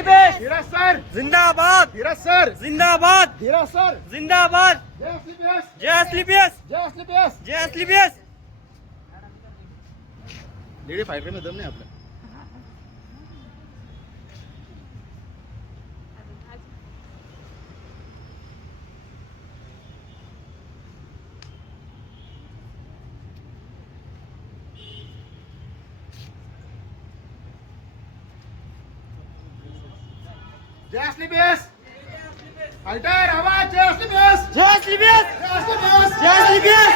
स्लीपेस धीरज sir जिंदाबाद, धीरज sir जिंदाबाद, धीरज sir जिंदाबाद। जय स्लीपेस जय स्लीपेस, जय स्लीपेस। जय स्लीपेस। लेडी फायटर में दम नहीं आपला. जय स्लीपेस फाइटर आवाज जय स्लीपेस जय स्लीपेस, जय स्लीपेस जय स्लीपेस।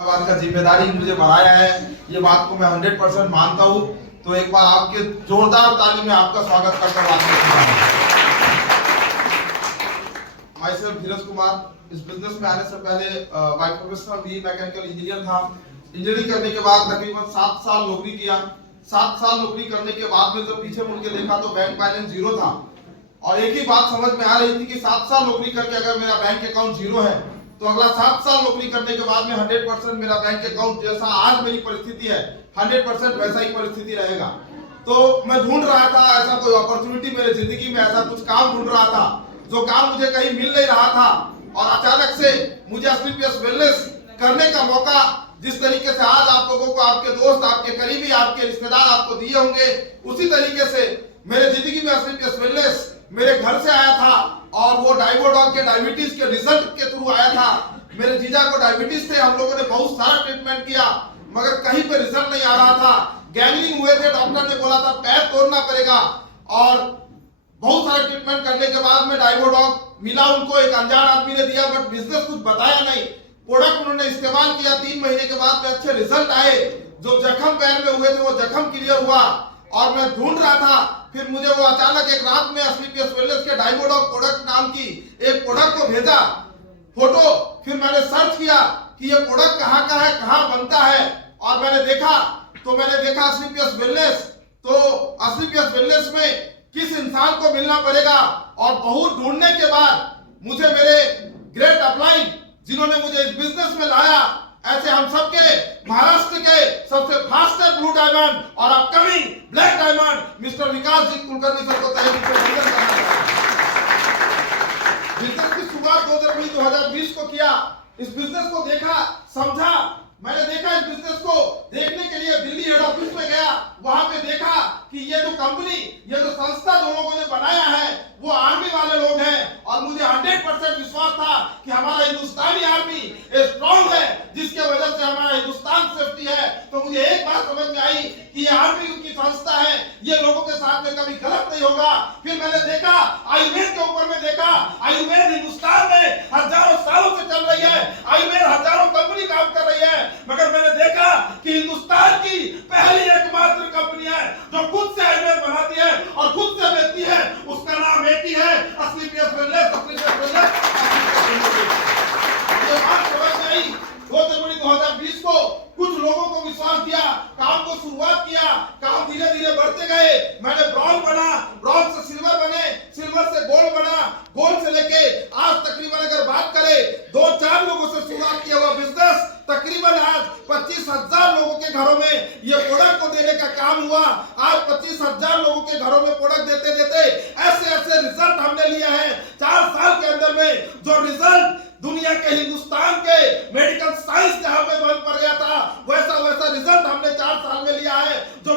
बात का जिम्मेदारी मुझे बढ़ाया है, ये बात को मैं 100% मानता हूँ। तो एक बार आपके जोरदार ताली में आपका स्वागत करता हूँ। Myself Dheeraj Kumar. इस बिजनेस में आने से पहले by professional B mechanical engineer था। इंजीनियरिंग करने के बाद तकरीबन 7 साल नौकरी किया। 7 साल नौकरी करने के बाद में जब पीछे मुड़ के देखा तो बैंक बैलेंस 0 था और एक ही बात समझ में आ रही थी कि 7 साल नौकरी करके अगर मेरा बैंक अकाउंट 0 है तो अगला 7 साल नौकरी करने के बाद में 100% मेरा बैंक अकाउंट जैसा आज मेरी परिस्थिति है 100% वैसा ही परिस्थिति रहेगा। तो मैं ढूंढ रहा था ऐसा कोई अपॉर्चुनिटी मेरे जिंदगी में, ऐसा कुछ काम ढूंढ रहा था जो काम मुझे कहीं मिल नहीं रहा था और अचानक से मुझे स्लीपियस वेलनेस करने का मौका जिस तरीके से आज आप लोगों को आपके दोस्त, आपके करीबी, आपके रिश्तेदार आपको दिए होंगे, उसी तरीके से मेरे जिंदगी में स्लीपियस वेलनेस मेरे घर से आया था और वो डाइवोडॉग के डायबिटीज के रिजल्ट के थ्रू आया था। मेरे जीजा को डायबिटीज थे, हम लोगों ने बहुत सारा ट्रीटमेंट किया मगर कहीं पे रिजल्ट नहीं आ रहा था। गैंगलिंग हुए थे, डॉक्टर ने बोला था पैर तोड़ना पड़ेगा और बहुत सारा ट्रीटमेंट करने के बाद में डाइवोडॉग मिला उनको, एक अनजान आदमी ने दिया बट बिजनेस कुछ बताया नहीं। प्रोडक्ट उन्होंने इस्तेमाल किया, 3 महीने के बाद में अच्छे रिजल्ट आए। जो जख्म पैर में हुए थे वो जख्म क्लियर हुआ और मैं ढूंढ रहा था। फिर मुझे वो अचानक एक रात में स्लीपियस वेलनेस के डाइवोडॉग प्रोडक्ट नाम की एक प्रोडक्ट को भेजा फोटो। फिर मैंने सर्च किया कि ये प्रोडक्ट कहाँ का है, कहाँ बनता है और मैंने देखा स्लीपियस वेलनेस। तो स्लीपियस वेलनेस में किस इंसान को मिलना पड़ेगा और बहुत ढूंढने के बाद मुझे मेरे ग्रेट अपलाइन जिन्होंने मुझे इस बिजनेस में लाया, ऐसे हम सबके महाराष्ट्र के सबसे फास्टर ब्लू डायमंड और अपकमिंग ब्लैक डायमंड मिस्टर विकास जी कुलकर्णी सर को तहे दिल से वंदन करना है। बिजनेस की शुरुआत 2 जनवरी 2020 को किया। इस बिजनेस को देखा, समझा। मैंने देखा इस बिजनेस को देखने के लिए दिल्ली हेड ऑफिस में गया। वहां पे देखा कि ये जो कंपनी, ये जो संस्था जो लोगों ने बनाया है वो आर्मी वाले लोग हैं और मुझे 100% विश्वास था कि हमारा हिंदुस्तानी आर्मी स्ट्रॉन्ग है जिसके वजह से हमारा हिंदुस्तान सेफ्टी है। तो मुझे एक बात समझ में आई कि ये आर्मी की संस्था है, ये लोगों के साथ में कभी गलत नहीं होगा। फिर मैंने देखा आयुर्वेद के ऊपर में देखा, आयुर्वेद हिंदुस्तान में हजारों सालों से चल रही है, आयुर्वेद हजारों कंपनी काम कर रही है, मगर मैंने देखा कि हिंदुस्तान की पहली एकमात्र कंपनी है जो खुद से आयुर्वेद बनाती है और खुद से बेचती है, उसका नाम एक ही है स्लीपियस वेलनेस। ये बात समझ में आई। 2 जनवरी 2020 को कुछ लोगों को विश्वास दिया, काम को शुरुआत किया, काम धीरे धीरे बढ़ते गए। मैंने ब्रॉन्ज बना, ब्रॉन्ज से सिल्वर बने, सिल्वर से गोल्ड बना, गोल्ड से लेके आज तकरीबन अगर बात करें 2-4 लोगों से शुरुआत किया हुआ बिजनेस तकरीबन आज 25,000 लोगों के घरों में ये प्रोडक्ट को देने का काम हुआ। आज 25,000 लोगों के घरों में प्रोडक्ट देते देते ऐसे रिजल्ट हमने लिया है 4 साल के अंदर में, जो रिजल्ट दुनिया के हिंदुस्तान के मेडिकल साइंस जहां पे बंद पड़ गया था वैसा रिजल्ट हमने 4 साल में लिया है। जो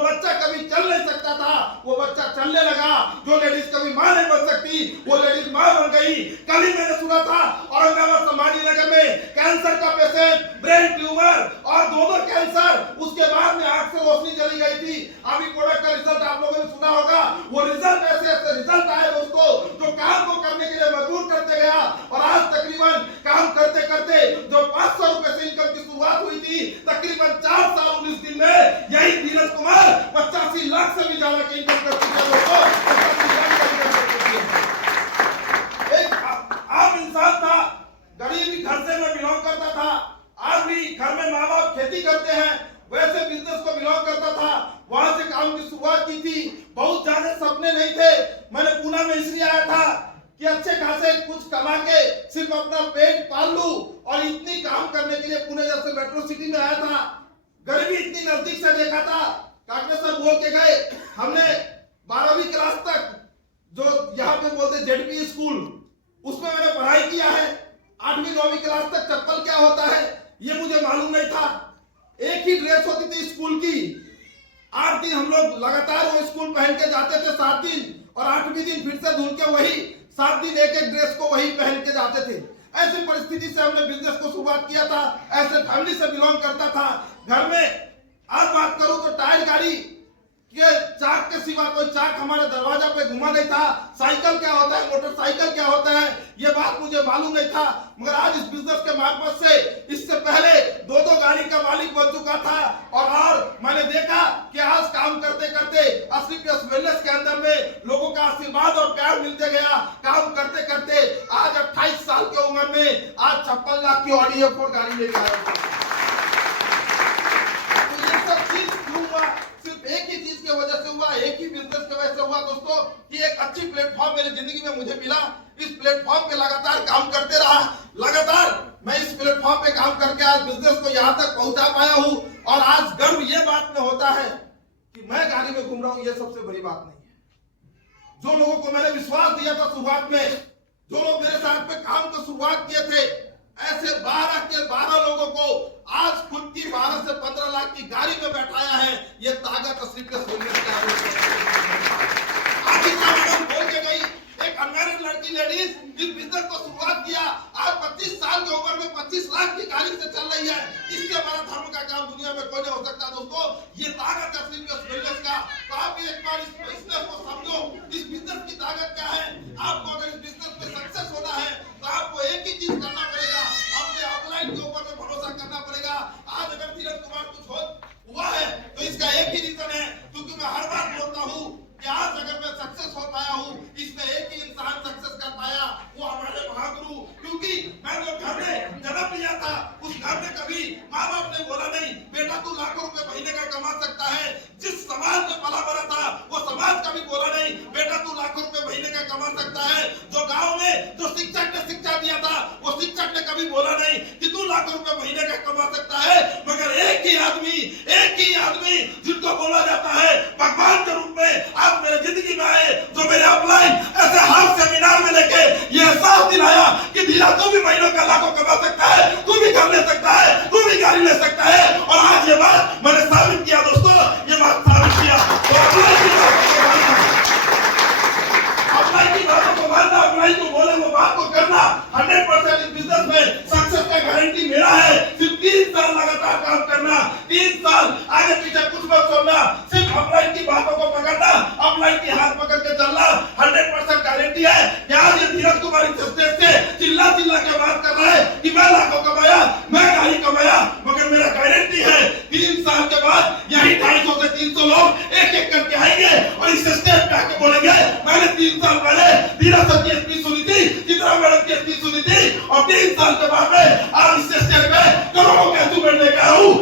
वो बच्चा चलने लगा। जो लेडीज कभी मां नहीं बन सकती वो लेडीज मां बन गई। कल ही मैंने सुना था औरंगाबाद संभाजी नगर में कैंसर का पेशेंट, ब्रेन ट्यूमर और दोनों कैंसर, उसके बाद में आंख से रोशनी चली गई थी। अभी प्रोडक्ट का रिजल्ट आप लोगों ने सुना होगा। वो रिजल्ट ऐसे रिजल्ट आए दोस्तों जो काम को करने के लिए मजबूर करते गया। और आज तकरीबन काम करते करते जो 500 रुपए से इनकम की शुरुआत हुई थी, तकरीबन 4 साल 19 दिन में यही धीरज कुमार 85 लाख से भी ज्यादा की इनकम कर चुके हैं दोस्तों। 85 लाख की इनकम कर चुके हैं। एक आम इंसान था, गरीबी घर से मैं बिलोंग करता था। आज भी घर में माँ बाप खेती करते हैं, वैसे बिजनेस को बिलोंग करता था। वहां से काम की शुरुआत की थी। बहुत ज्यादा सपने नहीं थे। मैंने पुणे में इसलिए आया था कि अच्छे खासे कुछ कमा के सिर्फ अपना पेट पाल लूं, और इतनी काम करने के लिए पुणे जैसे मेट्रो सिटी में आया था। गरीबी इतनी नजदीक से देखा था। काकड़े सर बोल के गए, हमने 12वीं क्लास तक जो यहाँ पे बोलते जेडपी स्कूल, उसमें मैंने पढ़ाई किया है। 8वीं 9वीं क्लास तक चप्पल क्या होता है ये मुझे मालूम नहीं था। एक ही ड्रेस होती थी स्कूल की। 8 दिन हम लोग लगातार वो स्कूल पहन के जाते थे, 7 दिन, और 8वें दिन फिर से धुल के वही 7 दिन एक ड्रेस को वही पहन के जाते थे। ऐसी परिस्थिति से हमने बिजनेस को शुरुआत किया था। ऐसे फैमिली से बिलोंग करता था। घर में आज बात करूं तो टायर गाड़ी के चाक के सिवा कोई चाक हमारे दरवाजा पे घुमा नहीं था। साइकिल क्या होता है, मोटरसाइकिल क्या होता है, ये बात मुझे मालूम नहीं था। मगर आज इस बिजनेस के मार्फत से इससे पहले 2-2 गाड़ी का मालिक बन चुका था। और मैंने देखा कि आज काम करते करते अस्लीपियस वेलनेस के अंदर में लोगों का आशीर्वाद और प्यार मिलते गया। काम करते करते आज 28 साल की उम्र में आज 56 लाख की ऑडी A4 गाड़ी लेकर आया। तो ये सब चीज क्यों हुआ? सिर्फ एक ही चीज की वजह से हुआ, एक ही बिजनेस की वजह से हुआ दोस्तों, कि एक अच्छी प्लेटफॉर्म मेरी जिंदगी में मुझे मिला। इस प्लेटफॉर्म पे लगातार काम करते रहा। लगातार मैं इस प्लेटफॉर्म पे काम करके आज बिजनेस को यहाँ तक पहुंचा पाया हूँ। और आज गर्व ये बात में होता है कि मैं गाड़ी में घूम रहा हूँ, ये सबसे बड़ी बात नहीं है। जो लोगों को मैंने विश्वास दिया था शुरुआत में, जो लोग मेरे साथ पे काम को शुरुआत किए थे, ऐसे 12 के 12 लोगों को आज खुद की 12 से 15 लाख की गाड़ी में बैठाया है। ये ताकत अस्लीपियस वेलनेस का है। बोल के गई एक अनमैरिड लड़की लेडीज इस बिजनेस को शुरुआत किया। आज 25 साल की उम्र में 25 लाख की गाड़ी से चल रही है। इसके बड़ा धर्म का काम दुनिया में कोई नहीं हो सकता दोस्तों। ये ताकत है अस्लीपियस वेलनेस का। तो आप भी एक बार इस बिजनेस को समझो, इस बिजनेस की ताकत क्या है। आपको अगर इस बिजनेस में सक्सेस होना है तो आपको एक ही चीज करना पड़ेगा, अपने अपलाइन के ऊपर में भरोसा करना पड़ेगा। आज अगर धीरज कुमार कुछ हुआ है तो इसका एक ही रीजन है, क्योंकि मैं हर बार बोलता हूँ कि आज अगर मैं सक्सेस हो पाया हूँ, इसमें एक ही इंसान सक्सेस कर पाया, वो हमारे महागुरु। क्योंकि मैं जो घर में जन्म लिया था, उस घर में कभी माँ बाप ने बोला नहीं बेटा तू लाखों रुपए महीने का कमा सकता है। जिस समाज में पला बड़ा था वो समाज कभी बोला नहीं बेटा तू लाखों रुपए महीने का कमा सकता है। जो गाँव में जो शिक्षक ने शिक्षा दिया था, वो शिक्षक ने कभी बोला नहीं कि तू लाखों रुपए महीने का कमा सकता है। मगर एक ही आदमी जिनको बोला जाता है भगवान के रूप में, आज मेरे जिंदगी में आए, जो मेरे अपलाइन ऐसे हाथ सेमिनार में लेके ये एहसास दिलाया कि धीरा तू भी महीनों का लाखों कमा सकता है, तू भी घर ले सकता है, तू भी गाड़ी ले सकता है। और आज ये बात मैंने साबित किया दोस्तों, ये बात साबित किया। तो अपलाइन की बातों को मानना, अपलाइन को बोले वो बात को करना। 100% इस बिजनेस में सक्सेस का गारंटी मेरा है। सिर्फ 3 साल लगातार काम करना, 3 साल आगे पीछे कुछ मत सुनना, सिर्फ अपलाइन की बातों को पकड़ना, अपलाइन की हाथ पकड़ के चलना। 100% गारंटी है कि आज ये धीरज कुमार इस स्टेज से चिल्ला के बात कर रहा है कि मैं लाखों कमाया, मैं गाड़ी कमाया। मगर मेरा गारंटी है 3 साल के बाद यही 250 से 300 लोग एक करके आएंगे और इस स्टेज पे आके बोलेंगे मैंने 3 साल पहले धीरज सर की स्पीच सुनी थी, चित्रा मैडम की स्पीच सुनी थी, और 3 साल के बाद में आज इस स्टेज पे करोड़ों के स्टूडेंट लेकर आऊं।